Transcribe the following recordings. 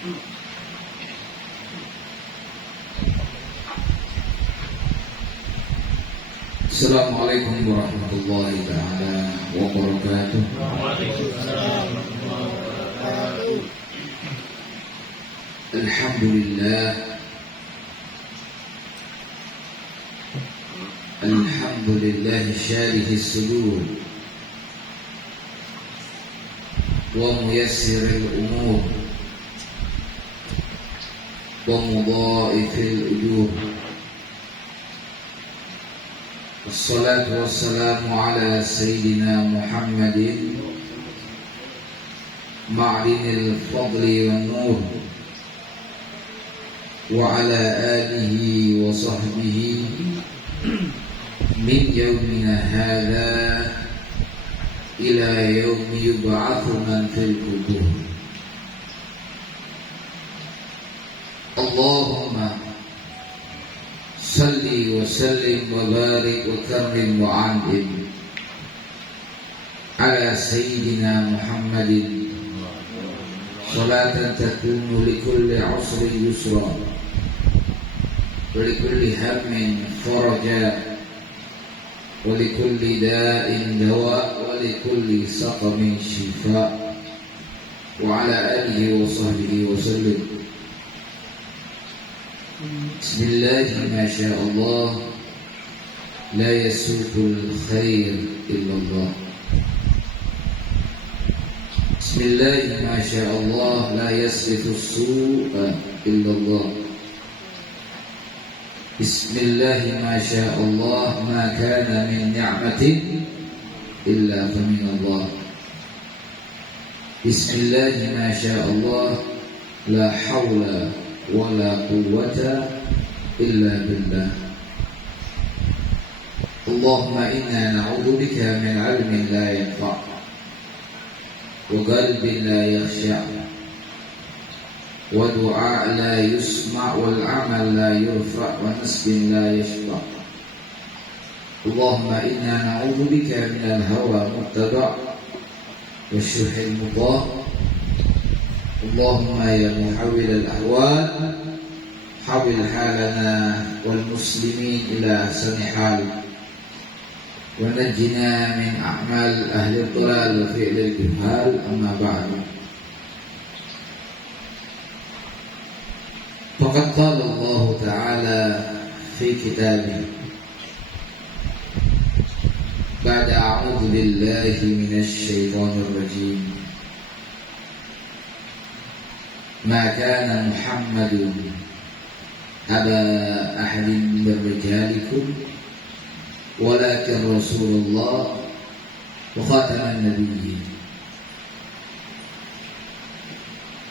Assalamualaikum warahmatullahi ta'ala wabarakatuh. Alhamdulillah, alhamdulillah syarihi sudur wa muyassiril umur wa mudha'ifil ujur. Wassalatu wassalamu ala sayyidina Muhammadin ma'dinil fadli wan nur wa ala alihi wa sahbihi min yawmina hadha ila yawmi yub'atsu man fil qubur. Allahumma salli wa sallim wa barik wa karrim wa an'im ala sayyidina Muhammadin salatan takunu li kulli usrin yusra wa li kulli hammin faraja wa li kulli da'in dawa wa li kulli saqamin shifa wa ala alihi wa sahbihi wa sallim. Bismillah, masyaallah, la yasuqul khair illallah. Bismillah, masyaallah, la yasrifus su'a illallah. Bismillah, masyaallah, ma kana min ni'matin illa famin Allah. Bismillah, masyaallah, la hawla wala quwwata illa billah. Allahumma inna na'udzubika min 'ilmin la yanfa' wa qalbin la yakhsha' wa du'a la yusma' wal 'amal la yurfa' wa nasbin la yashfa'. Allahumma inna na'udzubika min al-hawa muttaba' wa syuhil mudha'. Allahumma ya muhawwil al-ahwal hawil halana wal muslimin ila ahsani hal wa najjina min a'mal ahli ad-dhalal wa fi'l al-juhal, amma ba'du. Faqad qala Allah ta'ala fi kitabih ba'da a'udzu billahi minasy syaithanir rajim. Ma kana Muhammadun aba ahadin min rijalikum walakin Rasulullah wa khataman nabiyyin.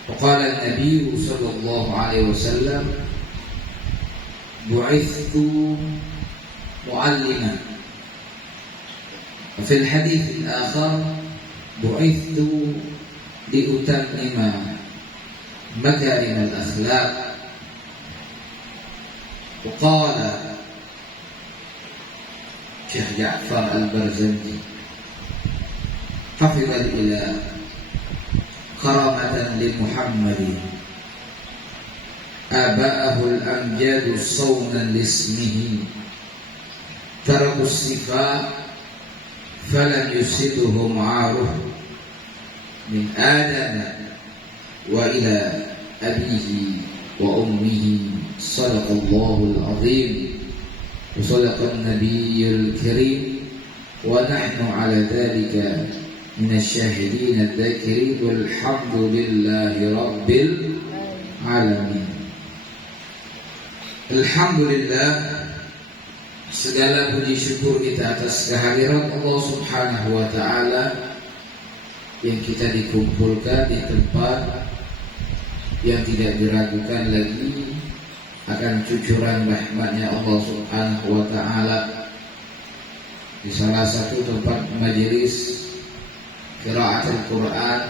Wa qala an-nabiy sallallahu alaihi wasallam bu'ithtu mu'alliman. Wa fil hadits al-akhar bu'ithtu liutammima مكارم الأخلاق. وقال شيخ جعفر البرزنجي حفظ الإله كرامة لمحمد آباءه الأمجاد صونا لاسمه تركوا الصفاء فلم يفسدهم عاره من آدم وإلى أبيه وأمه. صدق الله العظيم وصدق النبي الكريم ونحن على ذلك من الشاهدين الذاكرين والحمد لله رب العالمين. Alhamdulillah, segala puji syukur kita atas kehadiran Allah Subhanahu wa Ta'ala yang kita dikumpulkan di tempat yang tidak diragukan lagi akan cucuran rahmatnya Allah Subhanahu wa Ta'ala, di salah satu tempat majelis qiraatul Quran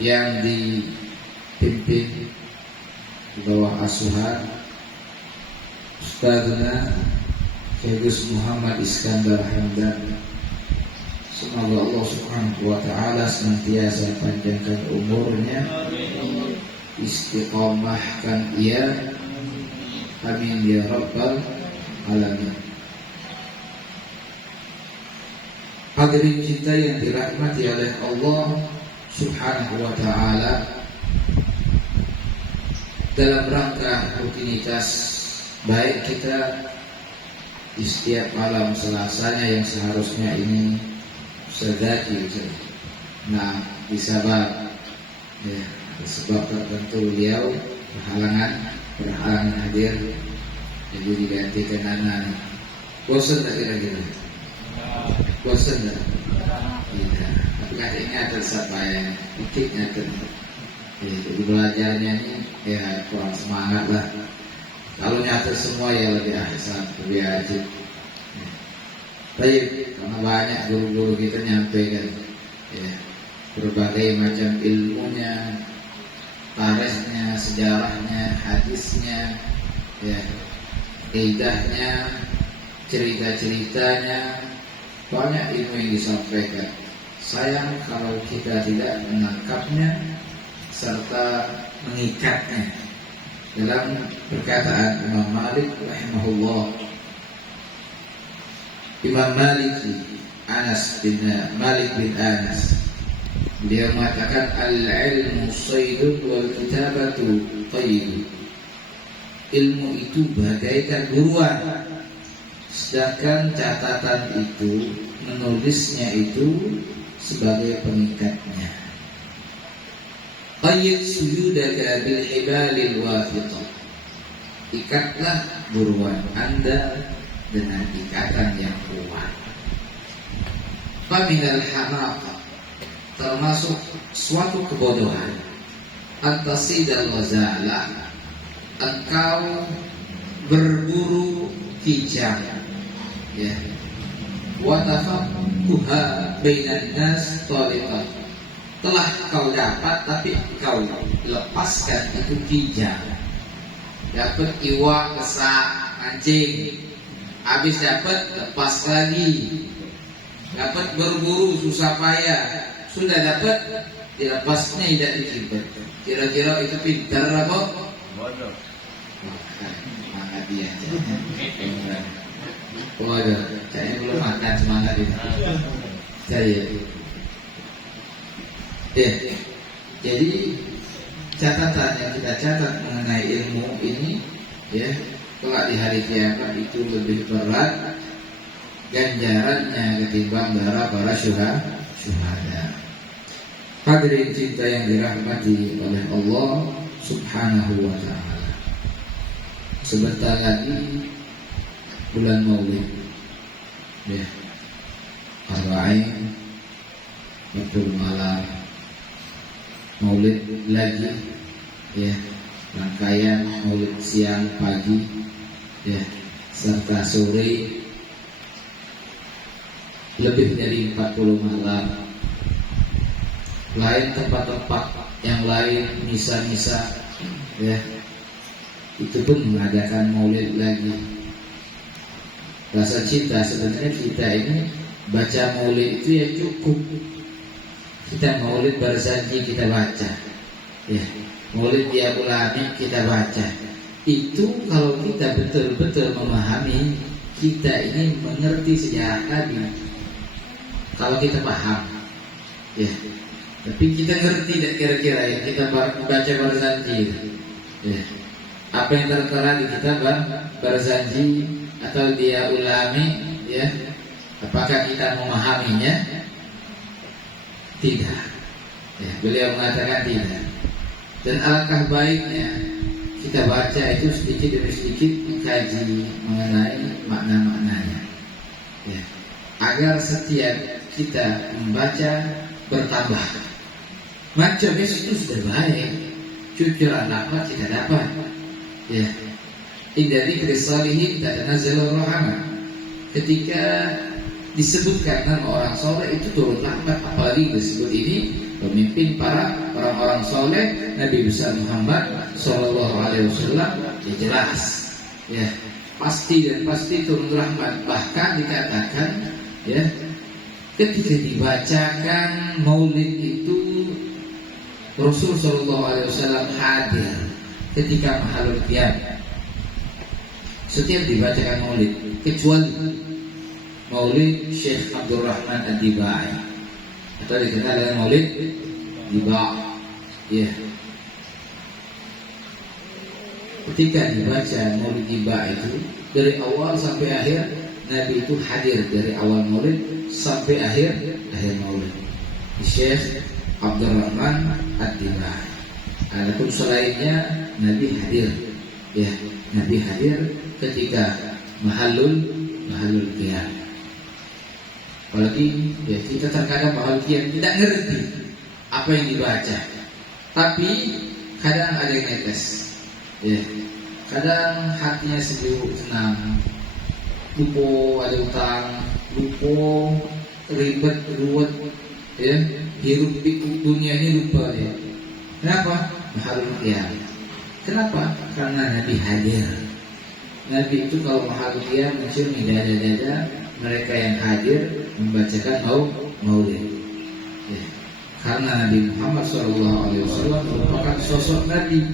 yang dipimpin di bawah asuhan Ustadzuna Syekh Muhammad Iskandar Hamdan Semoga Allah Subhanahu wa taala senantiasa panjangkan umurnya, istiqomahkan ia, amin ya rabbal alamin. Hadirin cinta yang dirahmati oleh Allah Subhanahu wa taala, dalam rangka rutinitas baik kita di setiap malam Selasanya yang seharusnya ini sedaki, nah disabab ya, sebab tertentu beliau berhalangan hadir, jadi digantikan anak. Bosan tak kira-kira? Bosan tak? Tidak. Tapi katanya tersapai, pikirnya jadi belajarnya ini ya kurang semangat lah. Kalau nyata semua ya lebih ahsan, lebih ajib. Baik, karena banyak guru-guru kita nyampaikan ya, berbagai macam ilmunya, tarikhnya, sejarahnya, hadisnya, ya, kaidahnya, cerita-ceritanya, banyak ilmu yang disampaikan. Sayang kalau kita tidak menangkapnya serta mengikatnya. Dalam perkataan Imam Malik rahimahullah, Imam Malik bin Anas, dia mengatakan al-ilmu saydun wal kitabatu qayd. Ilmu itu bagaikan buruan, sedangkan catatan itu, menulisnya itu sebagai pengikatnya. Qayyid suyudaka bil hibalil wafiqah. Ikatlah buruan Anda dengan ikatan yang kuat. Faminal hamaqah, termasuk suatu kebodohan, antasidal ghazala, engkau berburu kijang, ya, wa tafaqquha bainan nas tariqah, telah kau dapat tapi kau lepaskan itu kijang. Dapat iwak, kesak, mancing, habis dapat lepas lagi. Dapat berburu susah payah, sudah dapat dilepasnya tidak disimpan. Kira-kira itu pintar apa? Bodoh. Semangat dia. Bodoh. Saya belum makan semangat itu. Saya. Ya. Jadi catatan yang kita catat mengenai ilmu ini, ya, kelak di hari kiamat itu lebih berat ganjarannya ketimbang darah para syuhada. Hadirin cinta yang dirahmati oleh Allah Subhanahu wa ta'ala, sebentar lagi bulan Maulid, ya, Arba'in, betul malam Maulid lagi, ya, rangkaian Maulid siang, pagi, ya, serta sore, lebih dari 40 malam. Lain tempat-tempat yang lain, misa-misa, ya, itu pun mengadakan Maulid lagi. Rasa cinta, sebenarnya kita ini baca Maulid itu ya cukup. Kita Maulid Barzanji kita baca, ya, Maulid dia ulami kita baca. Itu kalau kita betul-betul memahami, kita ini mengerti sejarah Nabi. Kalau kita paham, ya. Tapi kita ngerti tidak kira-kira yang kita baca Barzanji, ya, apa yang tertera di kitab Barzanji atau dia ulami, ya, apakah kita memahaminya? Tidak, ya, beliau mengatakan tidak. Dan alangkah baiknya kita baca itu sedikit demi sedikit, mengkaji mengenai makna-maknanya, ya, agar setiap kita membaca bertambah. Baca besok itu sudah baik, cucuran dapat kita dapat, ya. Indah dzikri shalihin tatanazzalu rahmah. Ketika disebutkan nama orang soleh itu turun rahmat, apalagi disebut ini pemimpin para orang-orang soleh, Nabi besar Muhammad Sallallahu Alaihi Wasallam, ya jelas, ya, pasti dan pasti turun rahmat. Bahkan dikatakan, ya, ketika dibacakan maulid itu Rasul Shallallahu Alaihi Wasallam hadir ketika mahalul qiyam. Setiap dibacakan maulid, kecuali maulid Syekh Abdurrahman Ad-Dibai atau dikenal dengan maulid Diba. Ya. Ketika dibaca maulid Diba itu dari awal sampai akhir Nabi itu hadir dari awal maulid sampai akhir maulid. Syekh Abdurrahman Ad-Dibai. Adapun selainnya Nabi hadir. Ya, Nabi hadir ketika mahalul qiyam. Apalagi ya kita terkadang mahalul qiyam tidak ngerti apa yang dibaca. Tapi kadang ada yang netes. Ya. Kadang hatinya sejuk senang. Lupo ada utang, lupo ribet ruwet, ya. Hirup pikuk dunia ini lupa ya. Kenapa? Mahalul qiyam. Kenapa? Karena Nabi hadir. Nabi itu kalau mahalul qiyam mencium dada-dada mereka yang hadir membacakan maulid. Ya. Karena Nabi Muhammad SAW merupakan sosok Nabi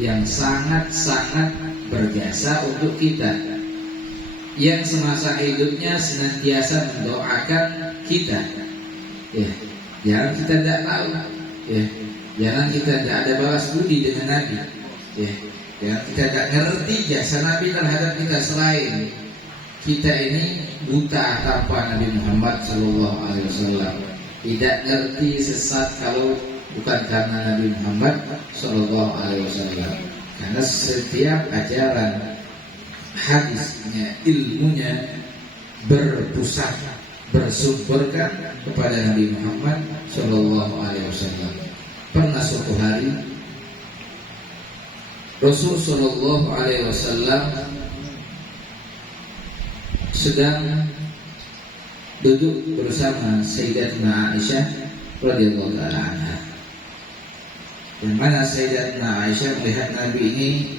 yang sangat-sangat berjasa untuk kita, yang semasa hidupnya senantiasa mendoakan kita. Ya, jangan kita tidak tahu. Ya, jangan kita tidak ada balas budi dengan Nabi. Ya, jangan kita tidak ngerti jasa Nabi terhadap kita selain kita ini buta tanpa Nabi Muhammad SAW. Tidak ngerti sesat kalau bukan karena Nabi Muhammad SAW. Karena setiap ajaran hadisnya, ilmunya berpusat, bersumberkan kepada Nabi Muhammad SAW. Pernah suatu hari Rasul SAW sedang duduk bersama Sayyidatina Aisyah radhiyallahu taala anha. Yang mana Sayyidatina Aisyah melihat Nabi ini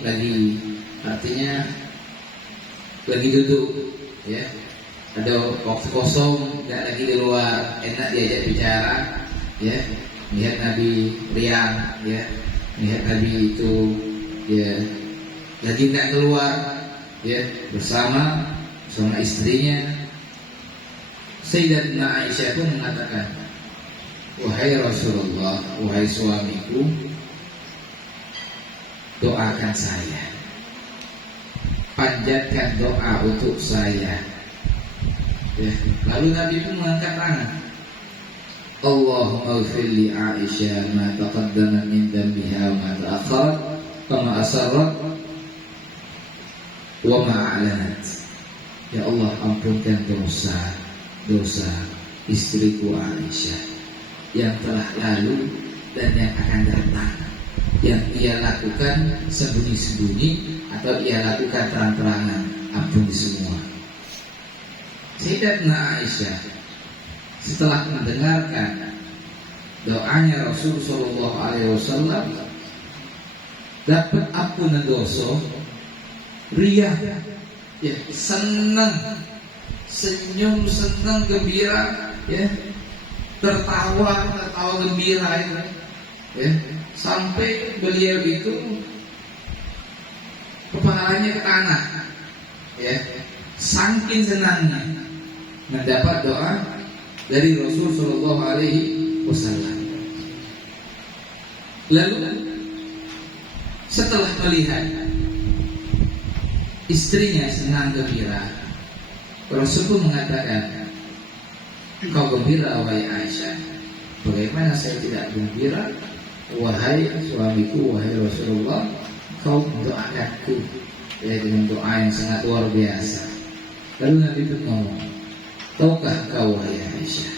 lagi duduk, ya. Ada waktu kosong, tidak lagi di luar, enak diajak bicara, ya. Melihat Nabi riang, ya. Melihat Nabi itu, ya, lagi tidak keluar, ya, bersama istrinya. Sayyidatina Aisyah pun mengatakan, wahai Rasulullah, wahai suamiku, doakan saya, panjatkan doa untuk saya. Ya. Lalu Nabi pun mengangkat tangan, Allahumma ighfir li Aisyah ma taqaddama min dhanbiha wa ma ta'akhkharat wa ma asarrat wa ma a'lanat. Ya Allah, ampunkan dosa istriku Aisyah yang telah lalu dan yang akan datang, yang ia lakukan sembunyi-sembunyi atau ia lakukan terang-terangan, ampuni semua. Sayyidatina Aisyah setelah mendengarkan doanya Rasul sallallahu alaihi wasallam dapat ampunan dosa, riah, ya, senang, senyum, senang, gembira, ya, tertawa gembira itu, ya, sampai beliau itu kepalanya ke tanah, ya, saking senangnya mendapat doa dari Rasul Shallallahu Alaihi Wasallam. Lalu setelah melihat istrinya senang gembira, Rasul pun mengatakan, engkau gembira wahai Aisyah, bagaimana saya tidak gembira? Wahai suamiku, wahai Rasulullah, kau mendoakanku, ya, dengan doa yang sangat luar biasa. Lalu Nabi pun ngomong, tahukah kau wahai Aisyah,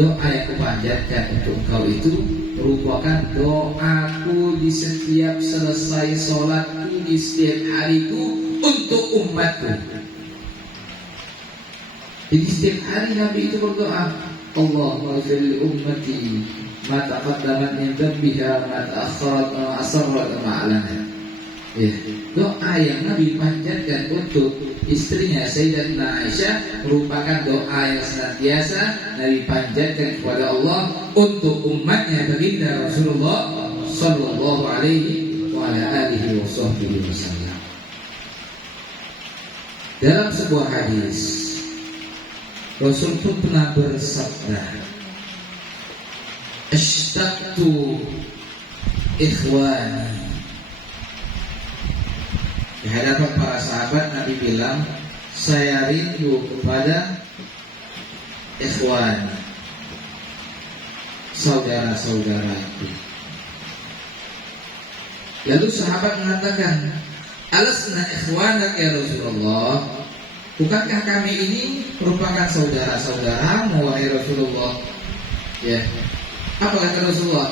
doa yang kupanjatkan untuk kau itu merupakan doaku di setiap selesai sholatku, di setiap hariku untuk umatku. Jadi setiap hari Nabi itu berdoa, Allahumma ighfir li ummati ma taqaddamat min dhanbiha ma ta'akhkharat wa asarrat wa a'lanat. Ya, doa yang Nabi panjatkan untuk istrinya Sayyidatina Aisyah merupakan doa yang senantiasa Nabi panjatkan kepada Allah untuk umatnya baginda Rasulullah sallallahu alaihi wa ala alihi wasallam. Dalam sebuah hadis Rasul pun pernah bersabda, "Ashtaqtu ikhwani." Di hadapan para sahabat Nabi bilang, saya rindu kepada ikhwan, saudara-saudaraku. Lalu sahabat mengatakan, alasna ikhwanak ya Rasulullah, bukankah kami ini merupakan saudara-saudaramu wahai Rasulullah? Ya. Apa kata Rasulullah?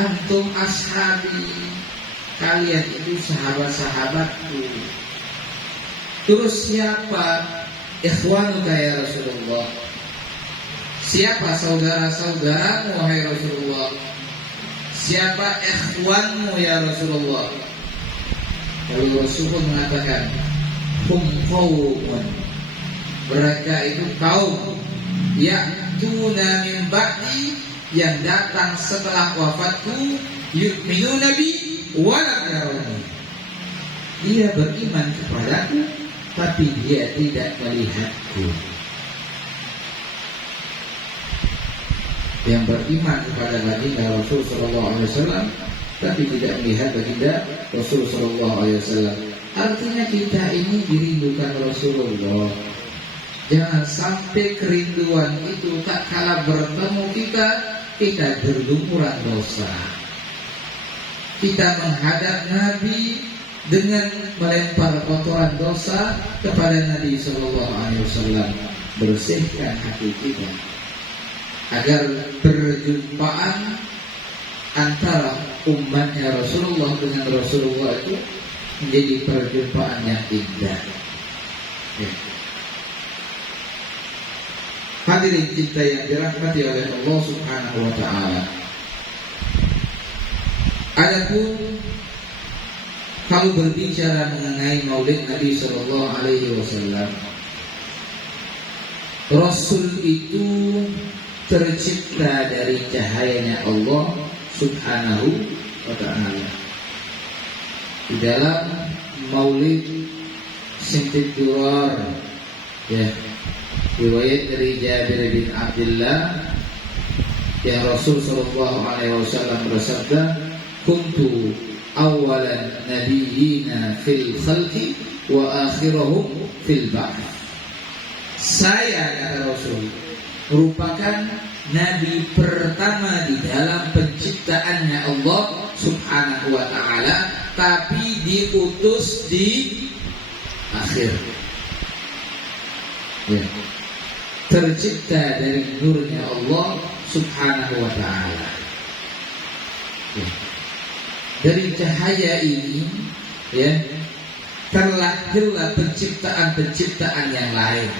Antum ashabi, kalian itu sahabat-sahabatku. Terus siapa ikhwanuka ya Rasulullah? Siapa saudara-saudaramu wahai Rasulullah? Siapa ikhwanmu ya Rasulullah? Lalu Rasulullah mengatakan, hum qaumun, mereka itu kaum ya'tuna min ba'di, yang datang setelah wafatku, yu'minuna bi walam yarawni, dia beriman kepadaku tapi dia tidak melihatku. Yang beriman kepada baginda Rasul sallallahu alaihi wasallam tapi tidak melihat baginda Rasul sallallahu alaihi wasallam. Artinya kita ini dirindukan Rasulullah. Jangan sampai kerinduan itu tak kala bertemu kita berlumuran dosa. Kita menghadap Nabi dengan melempar kotoran dosa kepada Nabi sallallahu alaihi wasallam. Bersihkan hati kita agar perjumpaan antara umatnya Rasulullah dengan Rasulullah itu menjadi perjumpaan yang indah. Ya. Hadirin cinta yang dirahmati oleh Allah Subhanahu wa taala. Adapun kalau berbicara mengenai Maulid Nabi sallallahu alaihi wasallam, Rasul itu tercipta dari cahayanya Allah Subhanahu wa ta'ala. Di dalam Maulid Sintit Durar, ya, riwayat dari Jabir bin Abdullah, yang Rasul sallallahu alaihi wasallam bersabda, kuntu awalan nabiyyina fil khalqi wa akhirahum fil ba'th. Saya, kata Rasul, merupakan nabi pertama di dalam penciptaannya Allah Subhanahu wa ta'ala, tapi diutus di akhir. Ya. Tercipta dari nurnya Allah Subhanahu wa ta'ala. Ya. Dari cahaya ini, ya, terlahirlah penciptaan-penciptaan yang lain.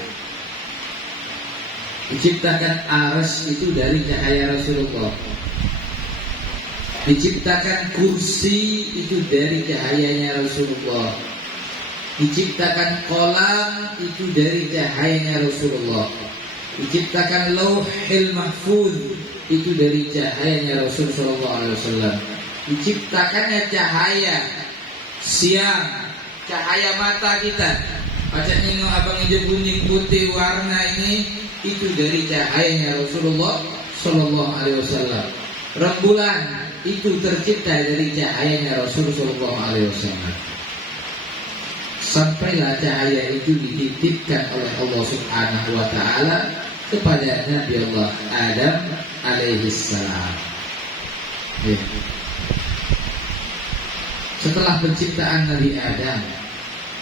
Diciptakan arsy itu dari cahaya Rasulullah. Diciptakan kursi itu dari cahayanya Rasulullah. Diciptakan kolam itu dari cahayanya Rasulullah. Diciptakan lauhil mahfuz itu dari cahayanya Rasul sallallahu alaihi wasallam. Diciptakannya cahaya siang, cahaya mata kita. Baca ini abang hijau kuning putih warna ini, itu dari cahayanya Rasulullah sallallahu alaihi wasallam. Rembulan itu tercipta dari cahayanya Rasul sallallahu alaihi wasallam. Sampailah cahaya itu dititipkan oleh Allah Subhanahu wa taala kepada Nabi Allah Adam alaihi salam. Ya. Setelah penciptaan Nabi Adam,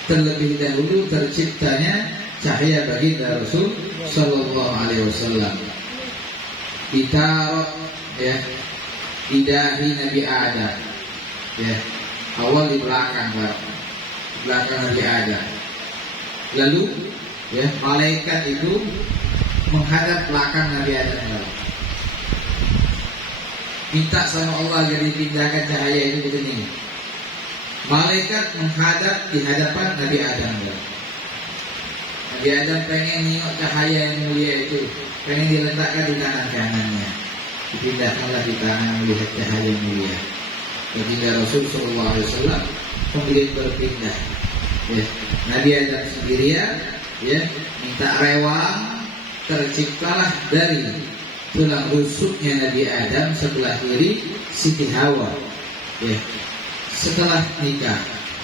terlebih dahulu terciptanya cahaya baginda Rasul sallallahu alaihi wasallam. Ditaruh, ya, di dahi Nabi Adam, ya, awal di belakang Nabi Adam. Lalu, ya, malaikat itu menghadap belakang Nabi Adam. Minta sama Allah agar dipindahkan cahaya itu begini. malaikat menghadap di hadapan Nabi Adam. Nabi Adam pengen nengok cahaya yang mulia itu, pengen diletakkan di tangan kanannya, dipindahkanlah di tangan melihat cahaya yang mulia. Baginda Rasul Sallallahu Alaihi Wasallam kemudian berpindah. Ya, Nabi Adam sendirian, ya, minta rewang, terciptalah dari tulang rusuknya Nabi Adam sebelah kiri Siti Hawa. Ya, setelah nikah,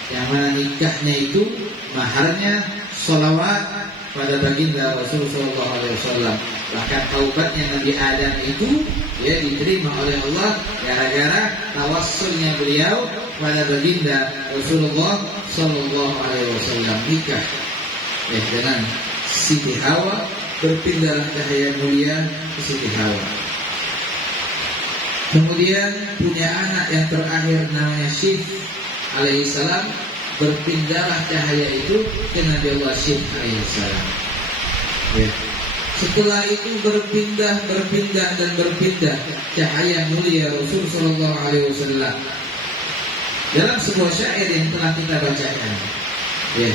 yang mana nikahnya itu maharnya sholawat pada baginda Rasul Sallallahu Alaihi Wasallam. Bahkan taubatnya Nabi Adam itu ya diterima oleh Allah gara-gara tawassulnya beliau pada baginda Rasulullah Sallallahu Alaihi Wasallam, nikah dengan Siti Hawa, berpindah cahaya mulia ke Siti Hawa. Kemudian punya anak yang terakhir namanya Syith alaihissalam, berpindahlah cahaya itu ke Nabi Allah Syith alaihissalam. Ya. Setelah itu berpindah cahaya mulia Rasul Sallallahu Alaihi Wasallam. Dalam sebuah syair yang telah kita bacakan, ya,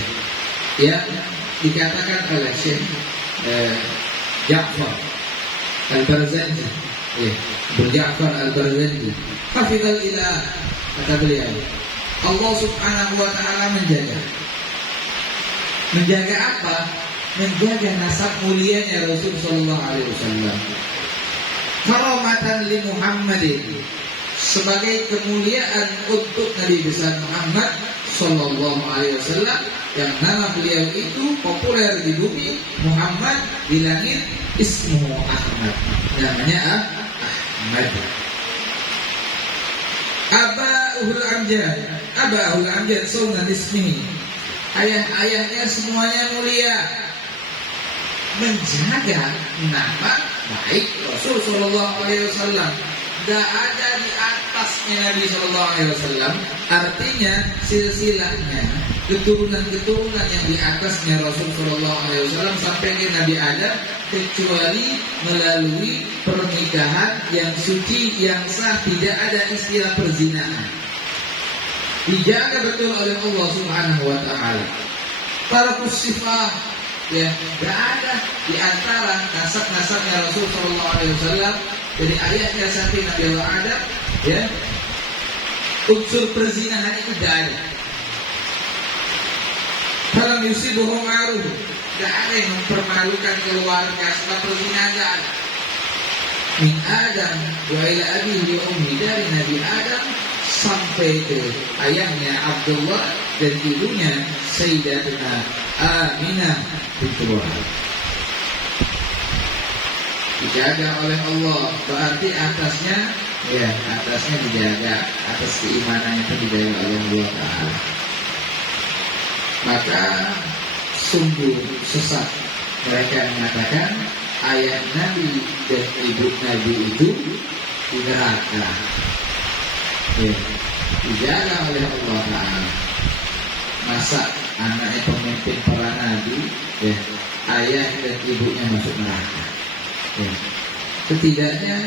yang dikatakan oleh Syekh Ja'far Al-Barzanji, ya, Ja'far Al-Barzanji, hafizal ilah, kata beliau, Allah Subhanahu wa Ta'ala menjaga apa? Menjaga nasab mulianya Rasul Sallallahu Alaihi Wasallam. Karamatan li Muhammadin, sebagai kemuliaan untuk Nabi besar Muhammad Sallallahu Alaihi Wasallam, yang nama beliau itu populer di bumi, Muhammad, di langit ismuhu Ahmad, namanya Ahmad. Abahul Amjad sunan ismihi, ayah-ayahnya semuanya mulia, menjaga nama baik Rasul Sallallahu Alaihi Wasallam. Gak ada di atasnya Nabi Sallallahu Alaihi Wasallam. Artinya silsilahnya, keturunan-keturunan yang di atasnya Rasul Sallallahu Alaihi Wasallam sampai ke Nabi Adam, kecuali melalui pernikahan yang suci, yang sah, tidak ada istilah perzinahan. Dijaga betul oleh Allah Subhanahu Wa Taala. Para kusifah, ya, berada di antara nasab-nasabnya Rasul Sallallahu Alaihi Wasallam, dari ayahnya sampai Nabi Allah Adam, ya, unsur perzinahan itu tidak ada. Falam yusibuhum ma'ruf, tidak ada yang mempermalukan keluarga setelah perzinahan, tidak ada. Min Adam wa ila abihi wa ummi, dari Nabi Adam sampai ke ayahnya Abdullah dan ibunya Sayyidatuna Aminah binti Wahab. Dijaga oleh Allah, berarti atasnya dijaga, atas keimanannya itu dijaga oleh Allah Ta'ala. Maka sungguh sesat mereka mengatakan ayah Nabi dan ibu Nabi itu di neraka. Ya, dijaga oleh Allah Ta'ala. Masa anaknya pemimpin para nabi, ya, ayah dan ibunya masuk neraka. Ya. Setidaknya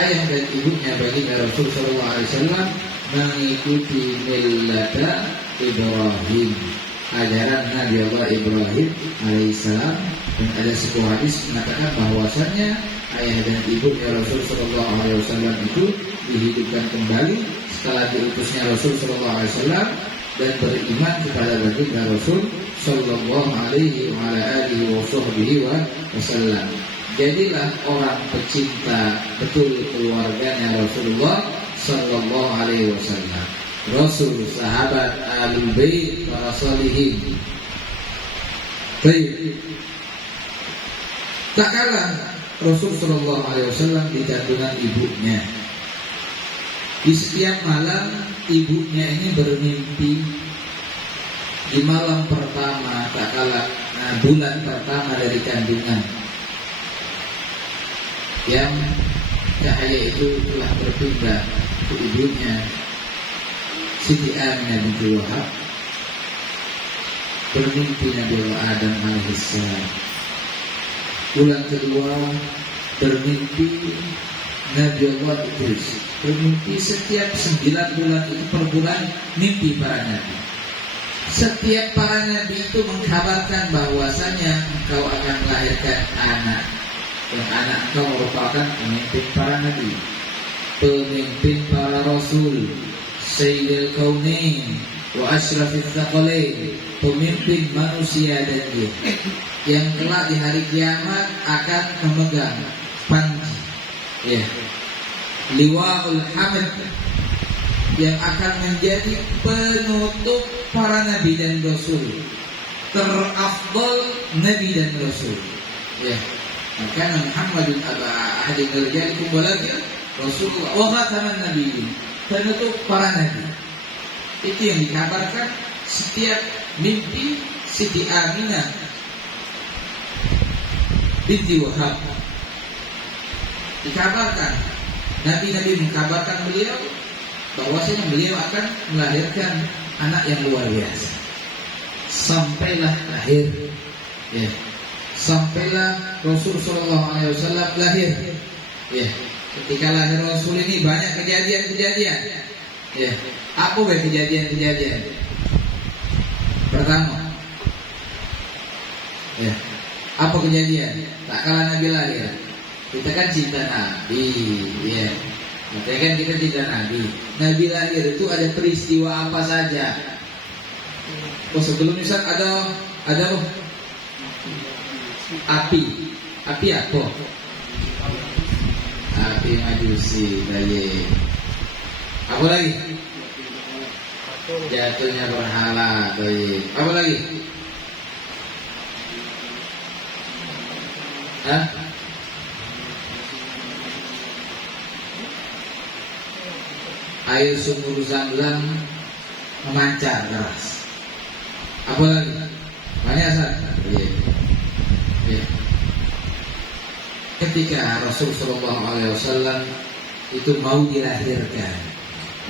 ayah dan ibunya baginda Rasul Sallallahu Alaihi Wasallam mengikuti millata Ibrahim, ajaran Nabi Allah Ibrahim alaihissalam. Dan ada sebuah hadis mengatakan bahwasannya ayah dan ibunya Rasul Sallallahu Alaihi Wasallam itu dihidupkan kembali setelah diutusnya Rasul Sallallahu Alaihi Wasallam, dan beriman kepada baginda Rasul Sallallahu Alaihi Wasallam. Jadilah orang pecinta betul keluarganya Rasulullah Sallallahu Alaihi Wasallam, Rasul, sahabat, Ahlul Bait, para salihin. Baik. Tak kalah Rasul Sallallahu Alaihi Wasallam di kandungan ibunya. Di setiap malam ibunya ini bermimpi di malam pertama, tak kalah bulan pertama dari kandungan, yang cahaya itu telah berpindah ke ibunya Siti Aminah binti Wahab. Bermimpi Nabi Allah Adam alaihissalam. Bulan kedua bermimpi Nabi Allah Idris bermimpi setiap 9 bulan itu per bulan mimpi para nabi. Setiap para nabi itu mengkabarkan bahwasanya engkau akan melahirkan anak, dan anak engkau merupakan pemimpin para nabi, pemimpin para rasul, sayyidul kaunain wa asyrafil tsaqalain, pemimpin manusia dan jin, yang kelak di hari kiamat akan memegang panji, ya, liwaul hamd, yang akan menjadi penutup para nabi dan rasul, terafdal nabi dan rasul, ya. Maka Muhammadun aba ahadin rijalikum walakin Rasulullah wa khataman nabiyyin, penutup para nabi. Itu yang dikabarkan setiap mimpi Siti Aminah binti Wahab. Dikabarkan, nabi-nabi mengkabarkan beliau bahwasanya beliau akan melahirkan anak yang luar biasa. Sampailah lahir, ya. Sampailah Rasul Sallallahu Alaihi Wasallam lahir, ya. Ketika lahir Rasul ini banyak kejadian-kejadian, ya. Apa kejadian-kejadian? Pertama, ya, apa kejadian? Tak kala Nabi lahir, kita kan cinta Nabi, ya. Makanya kan kita cinta Nabi. Nabi lahir itu ada peristiwa apa saja? Oh, sebelum misal ada api apa? Api majusi, bayi. Apa lagi? Jatuhnya berhala, bayi. Apa lagi? Hah? Air sumur Zam-Zam memancar deras. Apa lagi? Banyak saja. Ya. Ketika Rasul Sallallahu Alaihi Wasallam itu mau dilahirkan,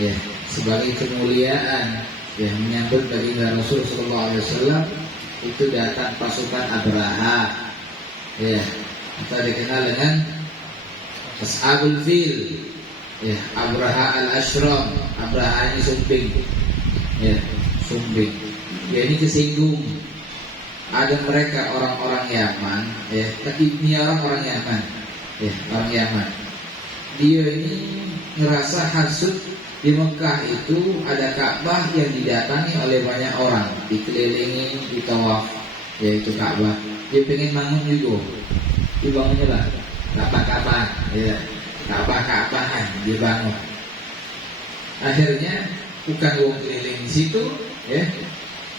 ya, sebagai kemuliaan, ya, menyambut baginda Rasul Sallallahu Alaihi Wasallam, itu datang pasukan Abraha, ya, atau dikenal dengan Ashabul Fil, ya, Abraha al-Ashram. Abraha ini sumbing, ya, sumbing. Dia ini kesinggung. Ada mereka orang-orang Yaman, ya, tapi ini orang Yaman, ya, orang Yaman. Dia ini ngerasa hasut di Mekah itu ada Ka'bah yang didatangi oleh banyak orang, dikelilingi, ditawaf, yaitu Ka'bah. Dia pengen bangun juga, dibangunnya lah Ka'bah, ya, Ka'bahan dia bangun. Akhirnya bukan wong keliling di situ, ya,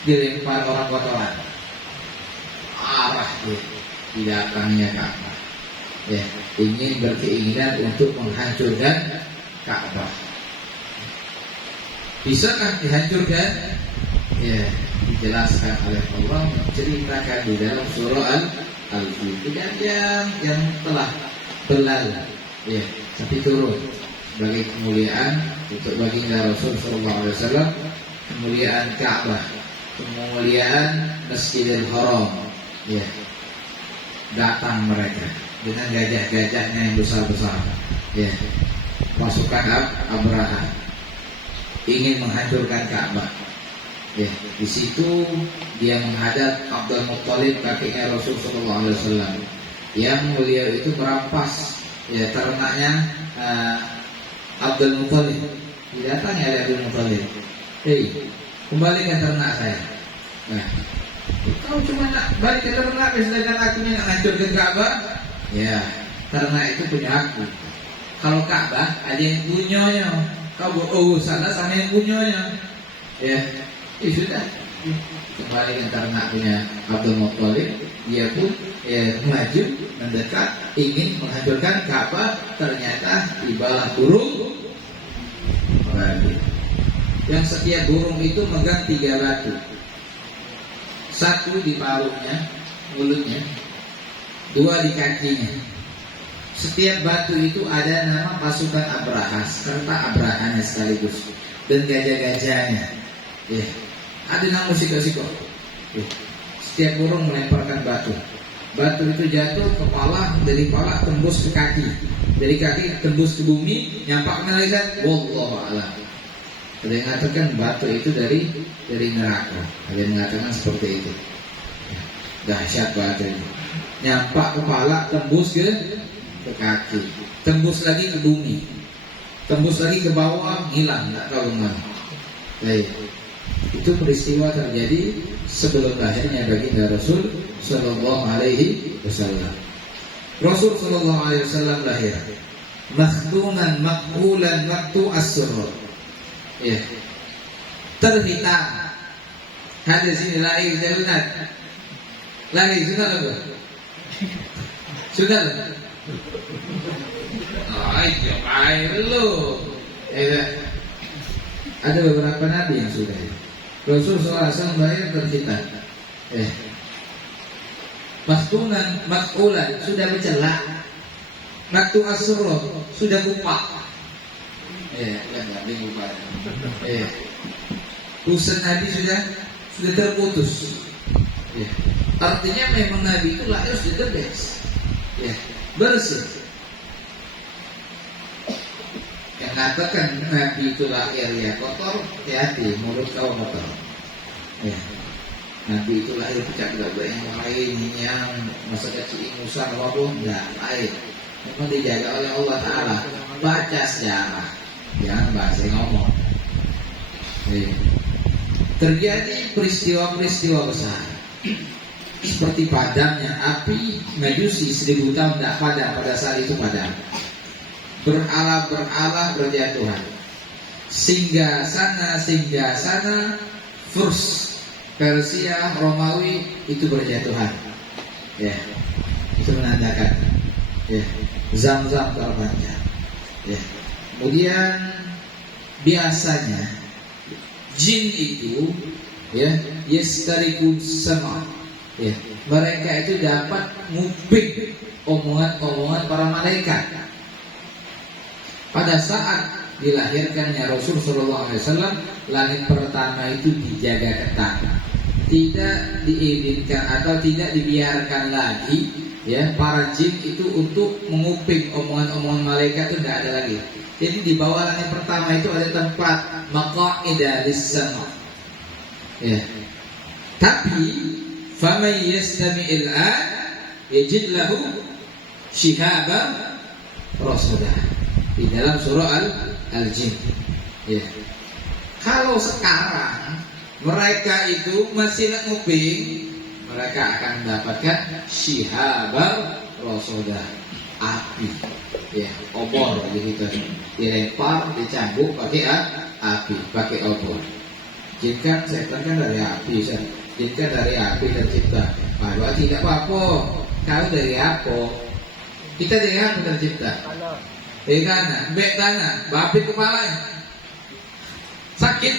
dilempar orang kotoran. Arah dia didatangnya Ka'bah, ya, ingin berkeinginan untuk menghancurkan Ka'bah. Bisakah dihancurkan? Ya, dijelaskan oleh Allah, menceritakan di dalam surah Al-Fil, kejadian yang telah berlalu, ya, tapi turun sebagai kemuliaan untuk baginda Rasul Sallallahu Alaihi Wasallam, kemuliaan Ka'bah, kemuliaan Masjidil Haram, ya. Datang mereka dengan gajah-gajahnya yang besar-besar, ya. Pasukan Abraha ingin menghancurkan Ka'bah, ya. Di situ dia menghadap Abdul Muttalib, kakeknya Rasul Sallallahu Alaihi Wasallam, yang beliau itu merampas, ya, ternaknya Abdul Muttalib. Didatangi oleh Abdul Muttalib, hei, kembalikan ternak saya. Nah, kau cuma nak balik ke ternak, sedangkan aku nak hancurkan Ka'bah. Ya, ternak itu punya aku. Kalau Ka'bah ada yang punyanya, kau sana yang punyanya. Ya, sudah. Kembalikan ternak punya Abdul Muttalib. Dia pun, ya, maju mendekat ingin menghancurkan Ka'bah. Ternyata tibalah burung merpati. Yang setiap burung itu megang 3 batu. Satu di paruhnya, mulutnya, 2 di kakinya. Setiap batu itu ada nama pasukan Abraha, serta Abrahanya sekaligus, dan gajah-gajahnya. Ya, ada nama siko-siko. Ya. Setiap burung melemparkan batu. Batu itu jatuh kepala, dari kepala tembus ke kaki, dari kaki tembus ke bumi, nyampak malaikat. Wallahu a'lam. Ada yang mengatakan batu itu dari neraka. Ada yang mengatakan seperti itu. Dahsyat batu itu. Nyampak kepala, tembus ke kaki, tembus lagi ke bumi, tembus lagi ke bawah, hilang, tak tahu kemana. Baik. Itu peristiwa terjadi sebelum lahirnya baginda Rasul Sallallahu Alaihi Wasallam. Rasul Sallallahu Alaihi Wasallam lahir makhtunan makbulan waktu as-surur. Ya. Terhitam. Hadis ini lahir sunat. Lahir sunat apa? Sunat. Ayo, ayo. Ada beberapa nabi yang sudah. Rasul SAW lahir terhitam. Maktunan, makulan sudah bercelak. Maktu asroh sudah bupak. Enggak bupak. Urusan nabi sudah terputus. Artinya memang nabi itu lahir sudah bebas. Bersih. Yang katakan nabi itu lahir kotor, hati-hati mulut kau kotor. Nabi itu lahir tidak yang lain, yang masa kecil ingusan apapun tidak lain. Memang dijaga oleh Allah Taala. Baca sejarah, jangan bahasa ngomong. Terjadi peristiwa-peristiwa besar, seperti padamnya api Majusi 1000 tahun tidak padam, pada saat itu padam. Berala berjatuhan. Singgah sana Furs, Persia, Romawi itu berjatuhan. Itu menandakan Zam-zam terpanjang. Kemudian biasanya jin itu yastariku sama. Mereka itu dapat nguping omongan-omongan para malaikat. Pada saat dilahirkannya Rasul SAW, langit pertama itu dijaga ketat, tidak diizinkan atau tidak dibiarkan lagi para jin itu untuk menguping omongan-omongan malaikat, itu tidak ada lagi. Jadi di bawah langit pertama itu ada tempat maqa'ida lis-sama. Tapi faman yastami'il an yajid lahu shihaban rasada. Di dalam surah Al-Jin. Kalau sekarang mereka itu masih nguping, mereka akan mendapatkan shihabar rosoda, api, obor gitu, dilempar, dicambuk pakai api, pakai obor. Jin kan setan kan dari api, jin kan dari api tercipta. Bahwa tidak apa-apa, kau dari apa? Kita dari apa tercipta? Dari tanah, babit kepalanya. Sakit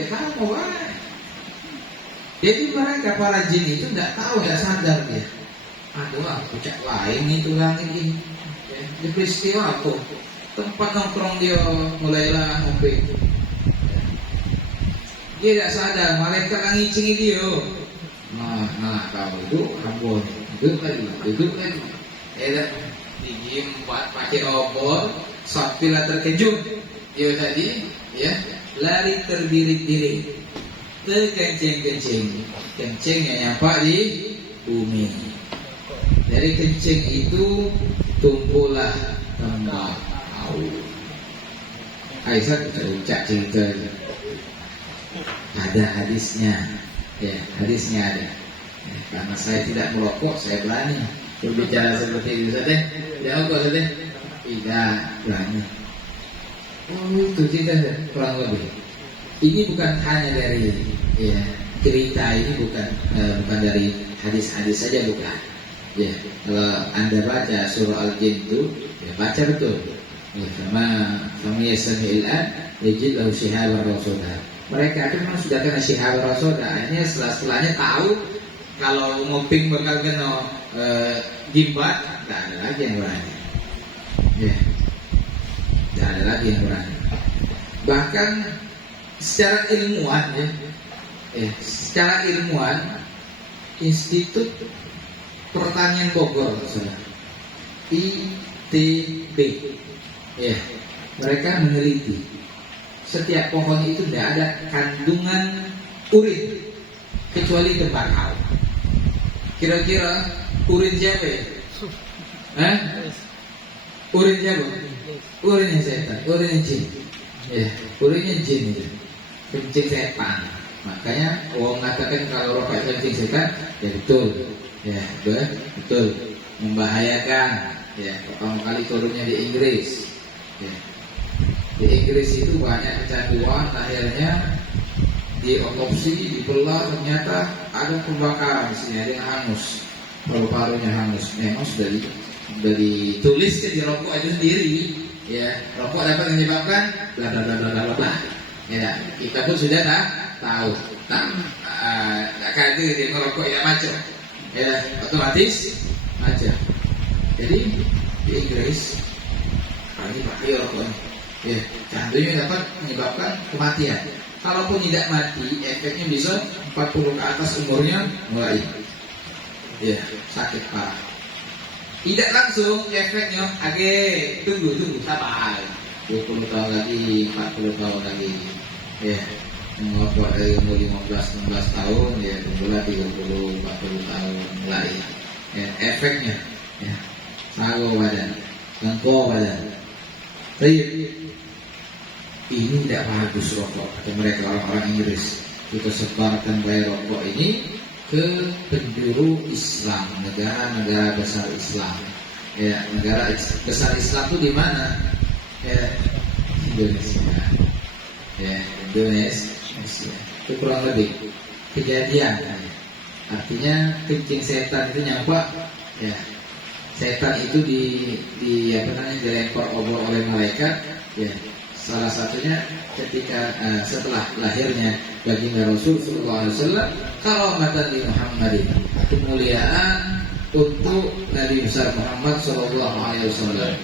apa banget. Jadi mereka para jin itu tidak tahu, tidak sadar dia. Aduh, pucak lain itu langit ini. Di peristiwa aku tempat nongkrong dia mulailah nguping. Dia tidak sadar, malaikat ngicingi dia. Nah, kau duduk, rambut, duduk lagi. Digim pakai obor, sapilah terkejut. Dia tadi, lari terbirik-birik, terkencing-kencing, kencingnya nyampak di bumi. Dari kencing itu tumbuhlah tembakau. Aisyah ucap cerita, ada hadisnya, hadisnya ada. Karena saya tidak merokok, saya berani berbicara seperti itu saja. Tidak kok saja, tidak berani. Itu kita kurang lebih. Ini bukan hanya dari cerita, ini bukan dari hadis-hadis saja, bukan. Kalau anda baca surah Al-Jin itu, baca betul. Sama yasami'il an yajid lahu shihaban rasada. Mereka itu memang sudah kena shihaban rasada. Akhirnya setelahnya tahu kalau ngoping bakal kena gimbat, tidak ada lagi yang berani. Tidak ada lagi yang berani. Bahkan secara ilmuwan, secara ilmuwan, Institut Pertanian Bogor, saudara. ITB. Ya, mereka meneliti setiap pohon itu tidak ada kandungan urin kecuali tembakau. Kira-kira urin siapa ya? Urin siapa? Urinnya setan, urinnya jin. Ya, urinnya jin itu. Kencing setan. Makanya orang mengatakan kalau rokok itu kencing setan, ya betul. Ya, betul. Membahayakan. Ya, pertama kali turunnya di Inggris. Ya. Di Inggris itu banyak kecanduan, akhirnya diotopsi, dibelah, ternyata ada pembakaran di sini, ada yang hangus, paru-parunya hangus. Memang sudah ditulis di rokok itu sendiri, ya, rokok dapat menyebabkan bla bla bla bla bla. Ya, kita pun sudah tahu. Kayak dia merokok ya macam, ya otomatis macam. Jadi di Inggris kali pakai rokok, ya, candunya dapat menyebabkan kematian. Kalaupun tidak mati, efeknya bisa 40 ke atas umurnya mulai, ya, sakit parah. Tidak langsung efeknya, tunggu, sabar. 20 tahun lagi, 40 tahun lagi, ya, merokok dari umur 15-16 tahun, ya, tunggulah 30-40 tahun mulai, ya, efeknya, ya, sago badan, lengkau badan. Tapi ini tidak bagus rokok kata mereka orang-orang Inggris. Kita sebarkan bayar rokok ini ke penjuru Islam, negara-negara besar Islam. Ya, negara besar Islam itu di mana? Ya, Indonesia. Ya, Indonesia. Itu kurang lebih kejadian. Artinya kencing setan itu nyampak, ya. Setan itu dilempar obor oleh malaikat, ya. Salah satunya ketika setelah lahirnya baginda Rasul sallallahu alaihi wasallam, karamatan li Muhammadin, kemuliaan untuk Nabi besar Muhammad sallallahu alaihi wasallam.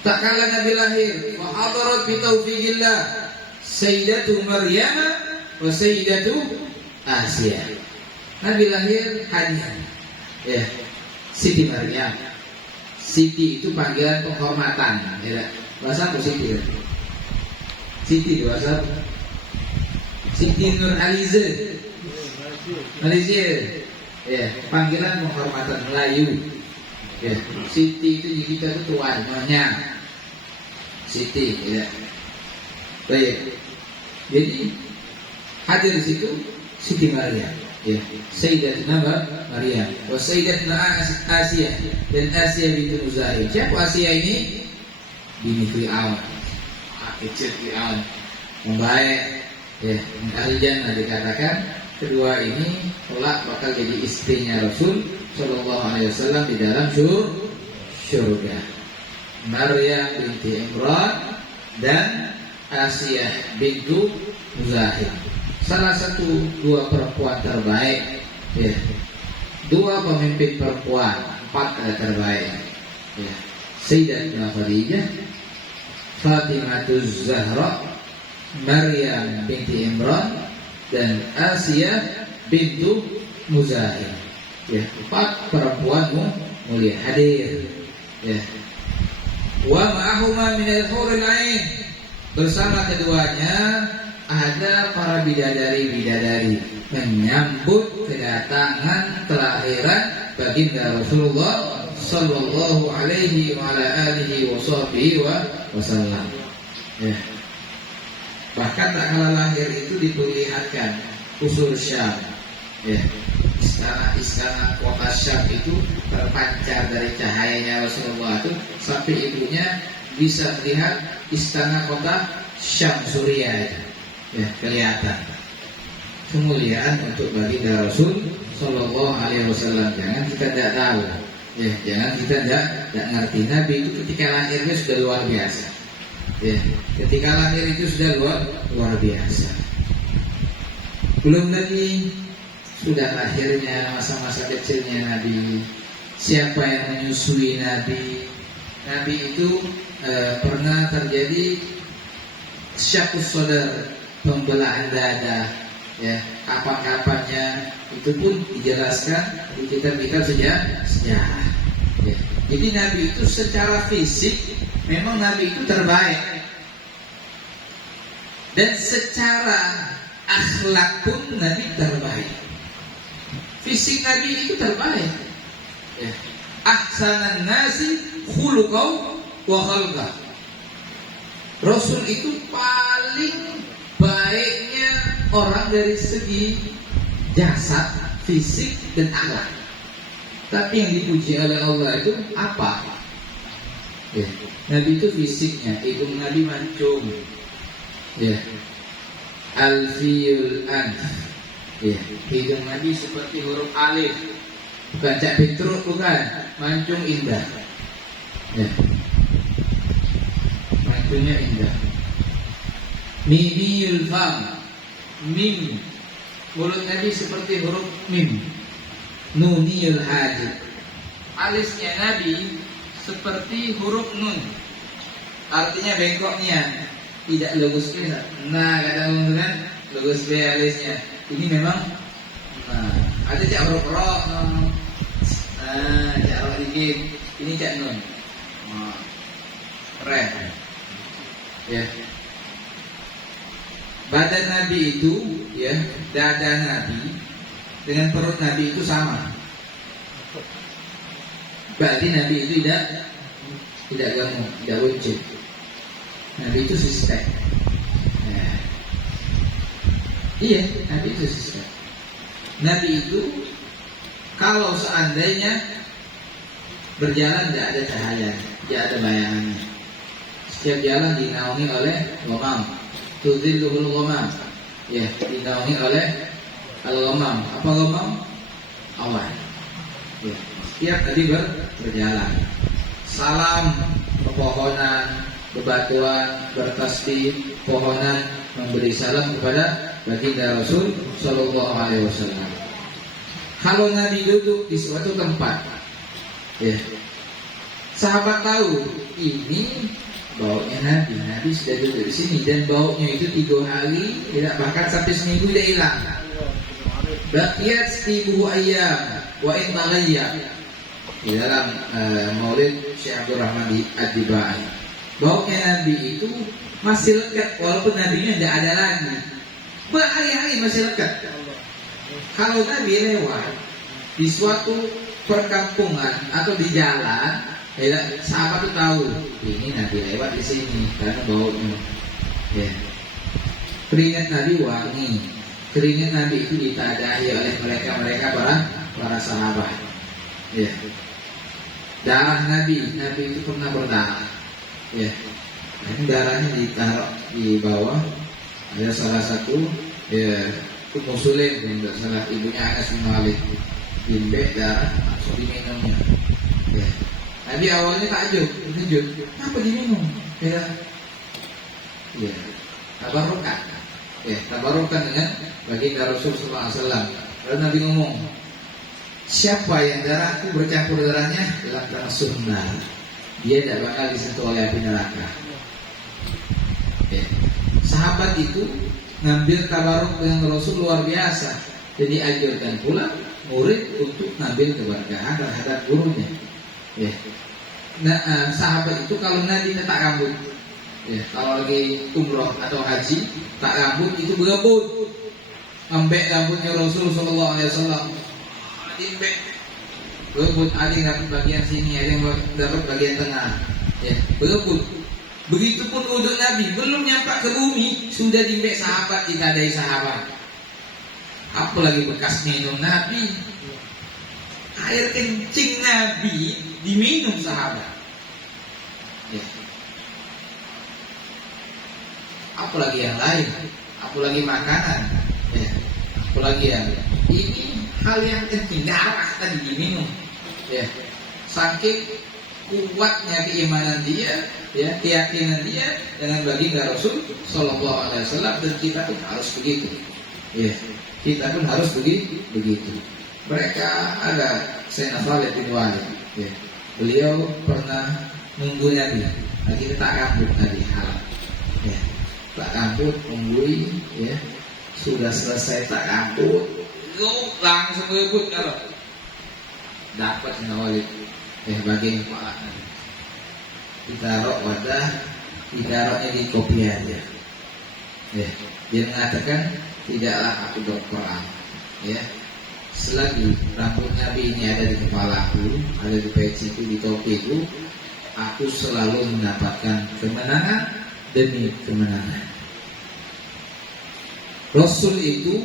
Tak kala Nabi lahir, wa hadarat bi taufiqillah Sayyidatu Maryam wa Sayyidatu Asia. Nabi lahir hanya, ya, Siti Maryam. Siti itu panggilan penghormatan, ya. Bahasa apa Siti? Siti bahasa Siti Nur Alize, Malaysia, ya, panggilan penghormatan Melayu, ya. Siti itu di kita itu tuan, nyonya Siti, ya. Baik. Jadi hadir di situ Siti Maryam, ya, Sayyidatuna Maryam, wa Sayyidatuna Asia, dan Asia binti Muzahir. Siapa Asia ini? Bini Fir'aun, kecil Fir'aun, membaik, ya, ahli jannah dikatakan. Kedua ini kelak bakal jadi istrinya Rasul sallallahu alaihi wasallam di dalam surga. Maryam binti Imran dan Asia bintu Muzahir. Salah satu dua perempuan terbaik, ya. Dua pemimpin perempuan, 4 terbaik, ya. Sayyidatuna Khadijah, Fatimahuz Zahra, Maryam binti Imran, dan Asia bintu Muzahir. Ya, 4 perempuan mulia hadir, ya. Wa ma'ahuma minal huril 'ain, bersama keduanya ada para bidadari-bidadari menyambut kedatangan kelahiran baginda Rasulullah sallallahu alaihi wa ala alihi wasallam. Ya. Bahkan tak kala lahir itu diperlihatkan usul Syam, ya. Istana kota Syam itu terpancar dari cahayanya Rasulullah itu sampai ibunya bisa melihat istana kota Syam Suriah itu, ya, kelihatan. Kemuliaan untuk baginda Rasul sallallahu alaihi wasallam. Jangan kita tidak tahu, ya, jangan kita tidak ngerti. Nabi itu ketika lahirnya sudah luar biasa, ya, ketika lahir itu sudah luar biasa. Belum lagi sudah lahirnya, masa-masa kecilnya Nabi. Siapa yang menyusui Nabi? Nabi itu pernah terjadi syakus sadar, pembelahan dada, ya, kapan-kapannya itu pun dijelaskan di kitab-kitab sejarah. Ya. Jadi Nabi itu secara fisik memang Nabi itu terbaik, dan secara akhlak pun Nabi terbaik. Fisik Nabi itu terbaik. Ya. Ahsanan nasi khuluqau wa khalqah. Rasul itu paling baiknya orang dari segi jasad, fisik, dan akhlak. Tapi yang dipuji oleh Allah itu apa? Ya. Nabi itu fisiknya, hidung Nabi mancung, ya. Alfiyul anf, ya. Hidung Nabi seperti huruf alif, bukan cak petruk, bukan, mancung indah, ya. Mancungnya indah. Mimiyul fam, mim, mulut Nabi seperti huruf mim. Nuniyul hajib, alisnya Nabi seperti huruf nun, artinya bengkoknya, tidak lurus ke. Nah, kata orang kan lurus ke alisnya. Ini memang, nah, ada cak huruf ro, cak ro dikit, ini cak nun, keren, ya. Badan Nabi itu, ya, dada Nabi dengan perut Nabi itu sama. Berarti Nabi itu tidak gemuk, tidak buncit. Nabi itu sistem. Nah, iya, Nabi itu sistem. Nabi itu kalau seandainya berjalan tidak ada cahaya, tidak ada bayangannya. Setiap jalan dinaungi oleh ghamam, tudzilluhul ghamam. Ya, dinaungi oleh al-ghamam. Apa ghamam? Allah. Ya, setiap tadi berjalan. Salam, pepohonan, bebatuan, bertasbih, pohonan, memberi salam kepada baginda Rasul Sallallahu Alaihi Wasallam. Kalau Nabi duduk di suatu tempat, ya, sahabat tahu ini baunya Nabi. Nabi sudah duduk di sini dan baunya itu 3 hari, tidak bahkan sampai seminggu tidak hilang. Baqiyat ibu ayam wa in taghayyar. Di dalam Maulid Syekh Abdul Rahman Ad-Dibai, baunya Nabi itu masih lekat walaupun Nabinya tidak ada lagi. Berhari-hari masih lekat. Kalau Nabi lewat di suatu perkampungan atau di jalan, sahabat itu tahu ini Nabi lewat di sini karena baunya. Ya. Keringat Nabi wangi. Keringat Nabi itu ditadahi oleh mereka para sahabat. Ya. Darah Nabi itu pernah berdarah. Ya. Ini darahnya ditaruh di bawah. Ada salah satu, ya, Ummu Sulaim, tidak salah, ibunya Anas bin Malik, dimbek darah langsung diminumnya. Ya. Nabi awalnya takjub, kenapa diminum? Ya, ya, tabarukan. Ya, tabarukan dengan baginda Rasul Sallallahu Alaihi Wasallam. Lalu Nabi ngomong, siapa yang darahku bercampur darahnya dalam tanah sunnah, dia tidak bakal disentuh oleh api neraka. Ya. Sahabat itu ngambil tabaruk dengan Rasul luar biasa. Jadi ajarkan pula murid untuk ngambil keberkahan terhadap gurunya. Ya. Nah, sahabat itu kalau Nabi tak rambut, ya, kalau lagi umroh atau haji tak rambut itu berebut, ambek rambutnya Rasul Sallallahu Alaihi Wasallam, dimbek, berebut. Ada yang dapat bagian sini, ada yang dapat bagian tengah, ya, berebut. Begitupun wudhu Nabi, belum nyampe ke bumi sudah dimbek sahabat, ditadai sahabat. Apalagi bekas minum Nabi, air kencing Nabi diminum sahabat. Ya. Apalagi yang lain, apalagi makanan, ya. Apalagi yang ini hal yang penting, darah tadi diminum. Ya. Saking kuatnya keimanan dia, ya, keyakinan dia dengan baginda Rasul Sallallahu Alaihi Wasallam, dan kita pun harus begitu. Ya. Kita pun harus begitu. Mereka ada Sayyidina Khalid bin Walid, ya. Beliau pernah nunggu Nabi, lagi tak rambut tadi halal, ya, tak rambut, nunggui, ya, Sudah selesai tak angkut, langsung ngebut kalau dapat Walid. Bagian kepala ditaruh wadah, ditaruhnya di kopi aja. Dia mengatakan tidaklah aku berperang. Selagi rambut Nabi ini ada di kepalaku, ada di peciku, di topiku, aku selalu mendapatkan kemenangan demi kemenangan. Rasul itu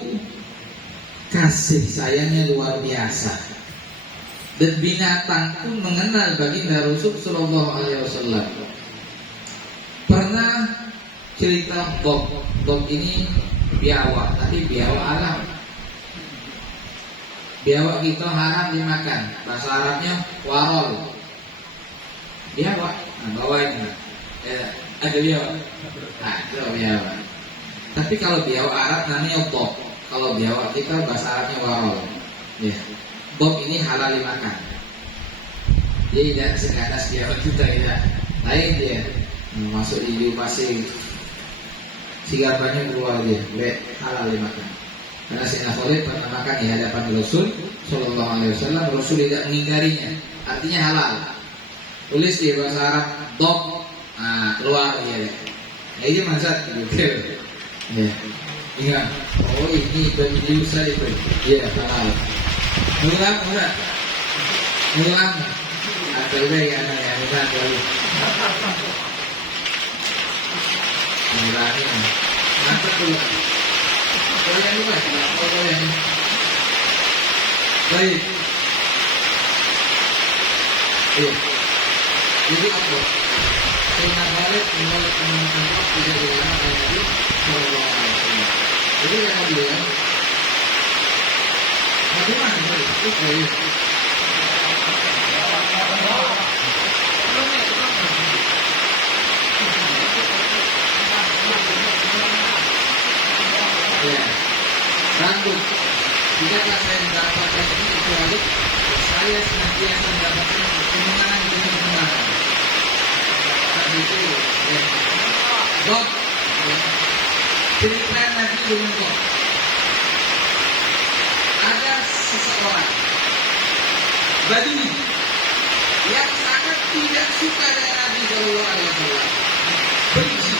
kasih sayangnya luar biasa, dan binatang pun mengenal baginda Rasul Sallallahu Alaihi Wasallam. Pernah cerita Bob ini biawak, tapi biawak alam. Biawak kita haram dimakan. Bahasa Arabnya warol. Biawak. Bawa ini. Ada biawak. Ada biawak. Tapi kalau biawak Arab namanya bob. Kalau biawak kita bahasa Arabnya warol. Bob ini halal dimakan. Dia tidak seganas biawak kita tidak. Lain dia. Masuk di hiu pasir. Sigarbannya keluar dia. Halal dimakan. Karena Sayyidina Khalid pernah makan di hadapan Rasul Sallallahu Alaihi Wasallam. Rasul tidak mengingkarinya. Artinya halal. Tulis di bahasa Arab dog, keluar dia. Ini maksud gitu. Ingat. Oh ini baju saya itu. Halal. Ngulang. Atau ya ngulang dulu. Ngulangin. Mantap dulu. Kalian lupa kalian. Baik. Jadi apa? Sayyidina Khalid mulai menemukan tidak dilarang oleh Nabi Sallallahu Alaihi Wasallam. Jadi kata beliau, bagaimana itu baik? Rambut. Jika saya mendapatkan ini kecuali saya senantiasa mendapatkan kemenangan demi kemenangan. Tapi itu Bob cerita Nabi dengan Bob. Ada seseorang Badui yang sangat tidak suka dengan Nabi Sallallahu Alaihi Wasallam. Benci.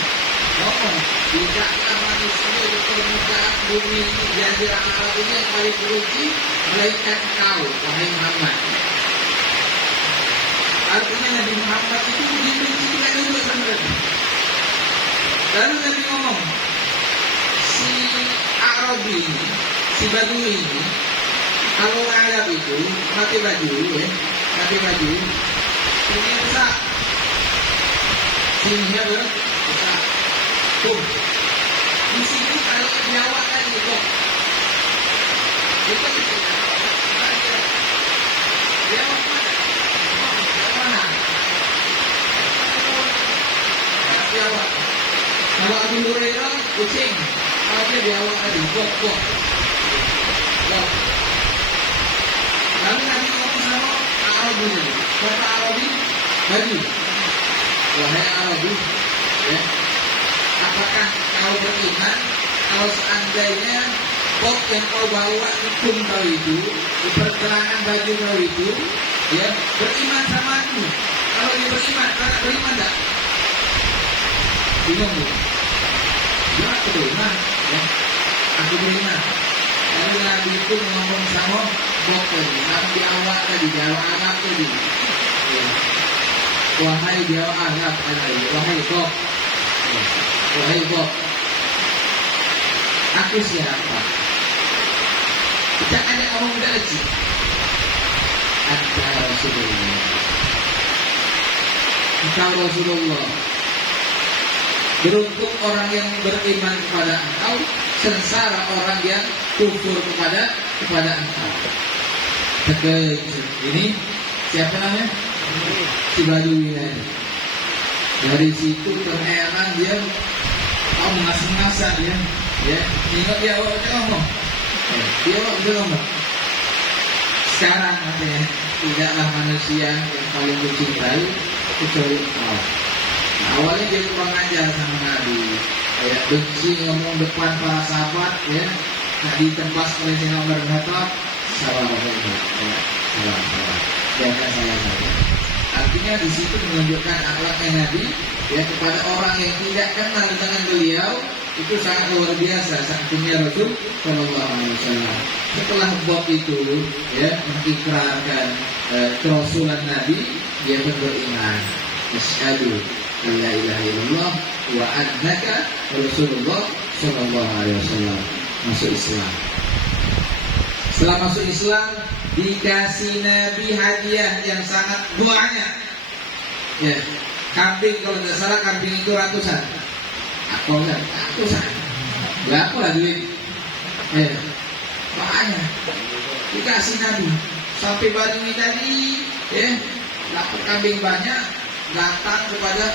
Tidaklah manusia di permukaan bumi ini jazirah Arab ini yang paling benci melainkan kau, wahai Muhammad. Artinya Nabi Muhammad itu dibenci tidak juga sebenarnya. Lalu Nabi ngomong, si Arabi ini, si Badui ini, kalau Arab itu pakai baju, pakai baju, ini besar, sehingga besar. Di sini kalau biawak tadi kok, itu biawak mana? Biawak. Kalau Abu Hurairah kucing, kalau dia biawak tadi kok. Lalu Nabi ngomong sama Arabi, kata Arabi, baju, wahai Arabi, apakah kau beriman kalau seandainya pot yang kau bawa di pun kau itu, di pergelangan baju kau itu, beriman sama aku? Kalau dia beriman, kakak beriman tak? Bingung tu. Ya aku beriman, aku beriman. Lalu Nabi itu ngomong sama pot tadi, Nabi awak tadi, Jawa Arab tadi. Wahai Jawa Arab tadi, wahai pot. Wahai Bob, aku siapa? Tidak ada orang muda lagi. Anta Rasulullah. Engkau Rasulullah. Beruntung orang yang beriman kepada engkau, sengsara orang yang kufur kepada engkau. Ini siapa namanya? Si Badui ini. Dari situ terheran dia, ngasih-ngasih dia, ingat dia awak ngomong, dia awak ngomong. Sekarang katanya tidaklah manusia yang paling kucintai kecuali engkau. Awalnya dia kurang ajar sama Nabi, ya, benci ngomong depan para sahabat, ya, nah ditembas oleh Sayyidina Umar bin Khattab, sabar, jangan saya. Artinya di situ menunjukkan akhlaknya Nabi, ya, kepada orang yang tidak kenal dengan beliau itu sangat luar biasa. Saking Rasul Shallallahu Alaihi Wasallam. Setelah bab itu, ya, mengikrarkan kerasulan Nabi, dia pun beriman. Asyhadu an la ilaha illallah wa annaka Rasulullah Shallallahu Alaihi Wasallam. Masuk Islam. Setelah masuk Islam, dikasih Nabi hadiah yang sangat banyak. Ya, kambing, kalau tidak salah kambing itu ratusan. Atau enggak ratusan. Berapa lah duit? Ya, banyak. Dikasih Nabi. Sampai baru ini tadi, ya, dapat kambing banyak, datang kepada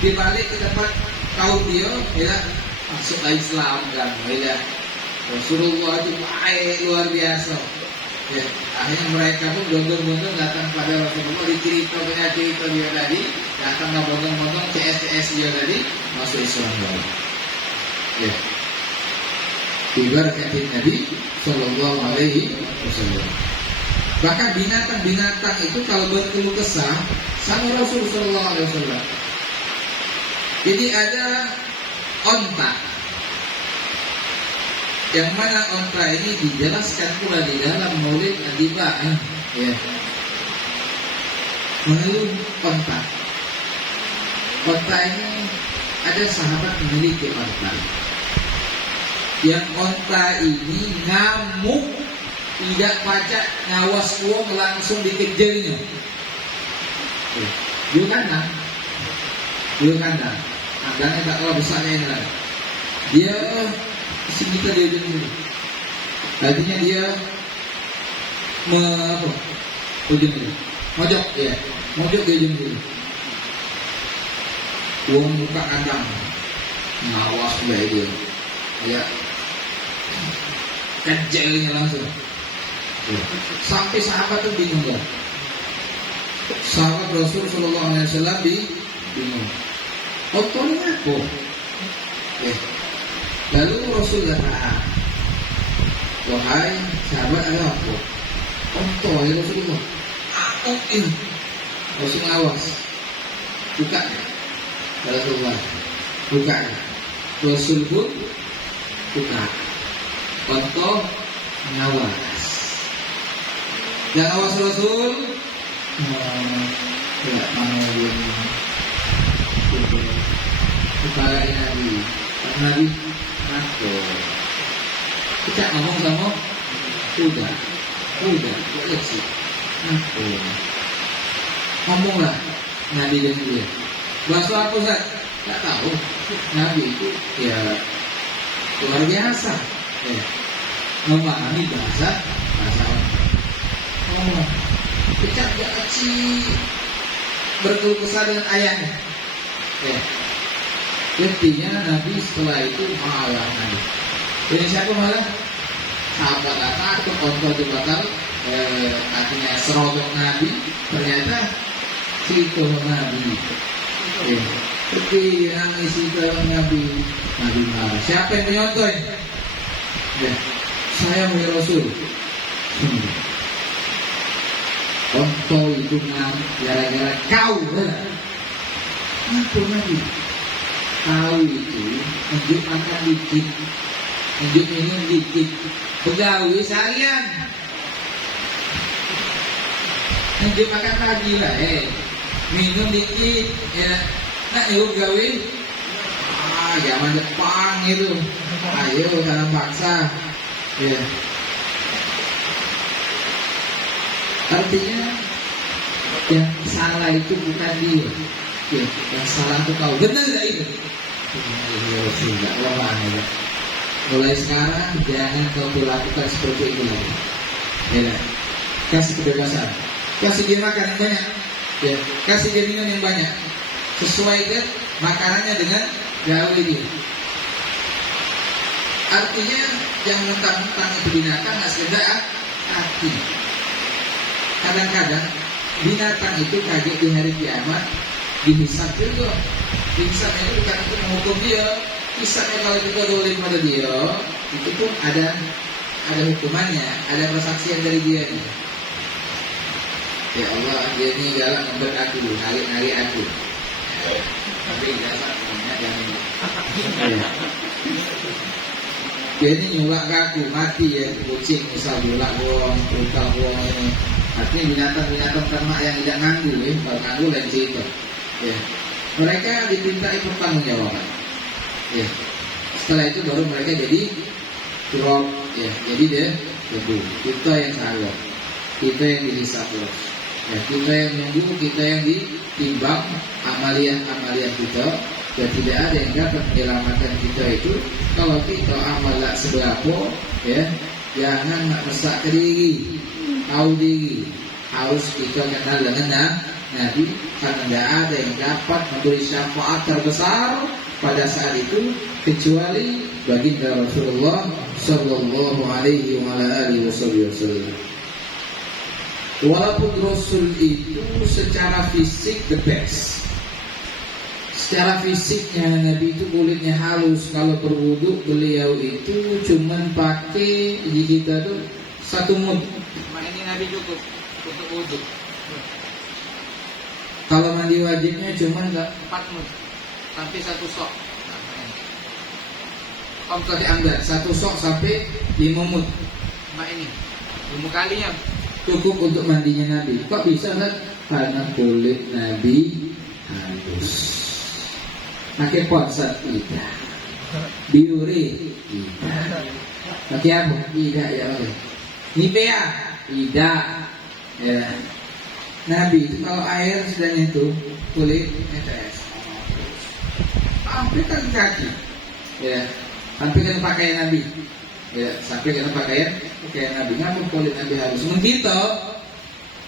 dibalik ke tempat kaum dia, ya, masuklah Islam kan, ya. Rasulullah itu baik luar biasa. Ya, akhirnya mereka pun bondong-bondong datang pada Rasulullah, cerita dia tadi, datang bondong-bondong CS dia tadi, masuk Islam baru. Ya, diberkati Nabi Sallallahu Alaihi Wasallam. Bahkan binatang-binatang itu kalau berkeluh kesah sama Rasul Sallallahu Alaihi Wasallam. Jadi ada onta, yang mana onta ini dijelaskan pula di dalam Maulid Adibah, ya. Mengeluh onta. Onta ini ada sahabat memiliki onta. Yang onta ini ngamuk, tidak pacak, ngawas uang langsung dikejarnya. Dia kandang, kandangnya tak kalah besarnya ini lah. Dia segitu dia ujung. Artinya dia ujung, mojok, ya, mojok dia ujung. Uang buka kandang, ngawas dia, ya, kejarnya langsung. Sampai sahabat tuh bingung ya. Sahabat Rasul Sallallahu Alaihi Wasallam bingung. Otolnya apa? Lalu Rasul kata, wahai sahabat, ada apa? Otol ya Rasulullah. Apa ini? Rasul awas. Buka. Rasulullah buka. Rasul pun buka. Otol ngawas. Yang awas Rasul tidak mau kepada Nabi. Nabi aku kita ngomong sama udah boleh sih aku ngomonglah Nabi dan dia. Bahasa apa Ustaz? Tak tahu. Nabi itu ya luar biasa, ya, memahami bahasa orang. Oh, kita tidak kecil berkeluh kesah dengan ayahnya. Ya. Intinya Nabi setelah itu malah Nabi. Jadi siapa malah? Sahabat takut untuk dibakar, artinya serobot Nabi. Ternyata cerita Nabi. Tapi nangis itu Nabi marah. Siapa yang menyontoin? Ya, saya punya Rasul. Contoh itu gara-gara kau. Apa Nabi? Kau itu menunjuk makan dikit, menunjuk minum dikit, pegawai seharian. Menunjuk makan pagi lah, minum dikit, ya. Nak yuk gawe, zaman Jepang itu, ayo dalam paksa, ya. Artinya yang salah itu bukan dia, ya, yang salah itu kau. Benar tak itu? Tidak lama. Mulai sekarang jangan kau lakukan seperti itu lagi. Ya, kasih kebebasan, kasih dia makan yang banyak, ya, kasih dia minum yang banyak. Sesuaikan makanannya dengan gawe dia. Artinya yang mentang-mentang itu binatang nggak sekedar hati. Kadang-kadang binatang itu kaget di hari kiamat, dihisab juga. Dihisabnya itu bukan untuk menghukum dia, Misalnya kalau kita zalim pada dia, itu pun ada hukumannya, ada persaksian dari dia nih. Ya Allah, dia ini galak membuat aku, hari aku. Tapi dasarnya jangan. Dia ini nyulak aku, mati ya, kucing misal nyulak buang, utang buang ini. Artinya binatang-binatang ternak yang tidak nganggu, kalau nganggu lain cerita. Ya. Mereka dimintai pertanggungjawaban. Ya. Setelah itu baru mereka jadi drop, ya. Jadi dia debu. Kita yang salah, kita yang dihisab terus. Ya, kita yang nunggu, kita yang ditimbang amalia kita. Dan tidak ada yang dapat menyelamatkan kita itu kalau kita amal seberapa, ya. Jangan mesak ke diri, tahu diri. Harus kita kenal dengan Nabi, karena tidak ada yang dapat memberi syafaat terbesar pada saat itu kecuali baginda Rasulullah Sallallahu Alaihi Wasallam. Walaupun Rasul itu secara fisik the best, secara fisiknya Nabi itu kulitnya halus. Kalau berwudu beliau itu cuman pakai gigi kita tuh satu mud. Ini Nabi cukup untuk wudu. Kalau mandi wajibnya cuman 4 mud sampai 1 sok. Om tadi anggar 1 sok sampai 5 mud. Ini 5 kalinya cukup untuk mandinya Nabi. Kok bisa kan? Karena kulit Nabi halus. Pakai ponsel tidak, biuri tidak, pakai apa? Tidak ya oleh Nivea tidak. Ya. Nabi itu kalau air sudah nyentuh kulit netes, sampai kaki, ya, sampai kan pakaian Nabi, ya, sampai kan pakaian Nabi. Namun kulit Nabi harus begitu.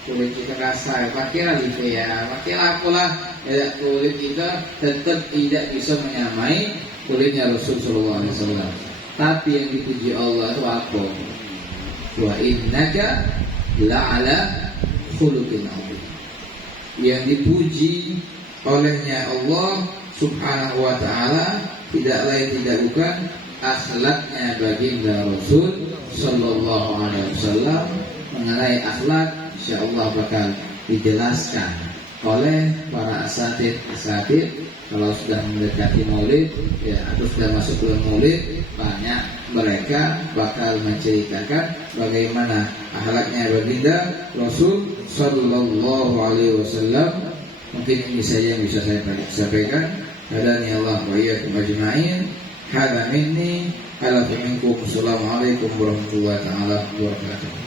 Kulit kita kasar, pakailah Nivea, pakailah apalah, ya, kulit kita tetap tidak bisa menyamai kulitnya Rasulullah SAW. Tapi yang dipuji Allah itu apa? Wa innaka la'ala khuluqin 'adzim. Yang dipuji olehnya Allah Subhanahu wa taala tidak lain tidak bukan akhlaknya baginda Rasul sallallahu alaihi wasallam. Mengenai akhlak insyaallah bakal dijelaskan oleh para asatid. Kalau sudah mendekati Maulid, ya, atau sudah masuk bulan Maulid, banyak mereka bakal menceritakan bagaimana akhlaknya baginda Rasul sallallahu alaihi wasallam. Mungkin ini saja yang bisa saya sampaikan. Hadani Allah wa iyyakum ajma'in. Hadza minni, ala minkum. Assalamualaikum warahmatullahi wabarakatuh.